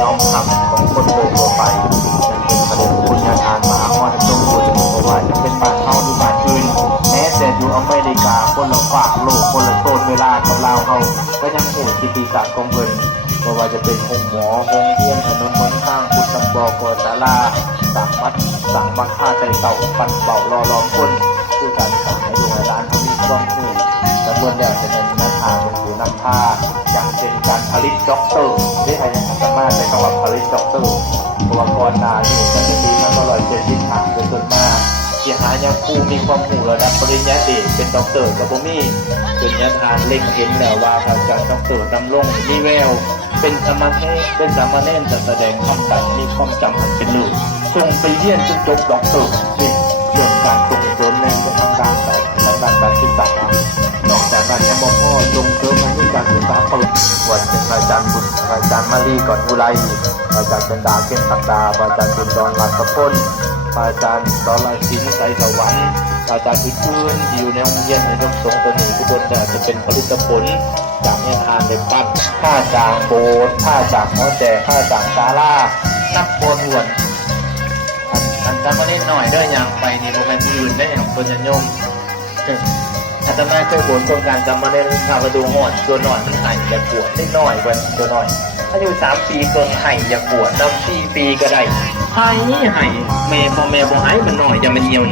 ย้อมคำของคนโดยทั่วไปยังเป็นประเด็นคุณงานอ่านหมาฮอนจงบุญเพราะว่าจะเป็นบ้านเฮาหรือบ้านอื่นแม้แต่อยู่อเมริกาคนละฝากโลกคนละโซนเวลากับเราเขาก็ยังโหกิติศักดิ์ของเพิ่นเพราะว่าจะเป็นห้องหมอห้องเรียนถนนหนทางพุทธบอโกศาลาสั่งวัดสั่งมักฆ่าใจเต่าปันเป่ารอล้อมคนผู้การสั่งให้ดูในร้านเขามีความรู้แต่ล้วนแล้วจะเป็นแนวทางหรือนำพาอย่างเช่นการผลิตด็อกเตอร์ที่ไทยยังสามารถใช้คำว่าผลิตด็อกเตอร์เพราะว่าก่อนหน้านี้จะเป็นดีมันก็ลอยเป็นทิศทางเป็นส่วนมากที่หายังผู้มีความรู้ระดับปริญญาเอกเป็นด็อกเตอร์กับผมมีจนยันทานเล็งเห็นแล้วว่าการจากด็อกเตอร์ดำรงมีแววเป็นสมาธิเป็นสามเณรจะแสดงความตัดมีความจำอันเป็นลูกส่งไปเรียนจนจบด็อกเตอร์นี่เรื่องการส่งเสริมในทางการศึกษานอกจากนั้นยังบอกพ่อส่งเสริมให้การศึกษาเปิดวันเป็นอาจารย์บุตรอาจารย์มารีก่อนอุไรอาจารย์เป็นดาเก่งศักดาอาจารย์บุญดอนหลักสะพลอาจารย์ดอนลายศิลป์ใจสวรรค์อาจารย์อื่นๆที่อยู่ในโรงเรียนในน้ำสงตัวนี้ทุกคนจะเป็นผลิตผลจากงานในปั้นผ้าจางโบสผ้าจางหม้อแจกผ้าจางศาลานับโบนวนอันจำมาเล่นหน่อยด้วยอย่างไปนี่โมเมนต์อื่นได้อย่างคนยันยมอาจจะไม่เคยบ่นโครงการจำมาเล่นข่าวกระดูหอดตัวหน่อยมันหายอย่าปวดนิดหน่อยวันตัวหน่อยถ้าอยู่3 ปีเกินหายอย่าปวด4 ปีก็ได้หายแม่พอแม่บอกหายมันหน่อยจะมันเหี่ยว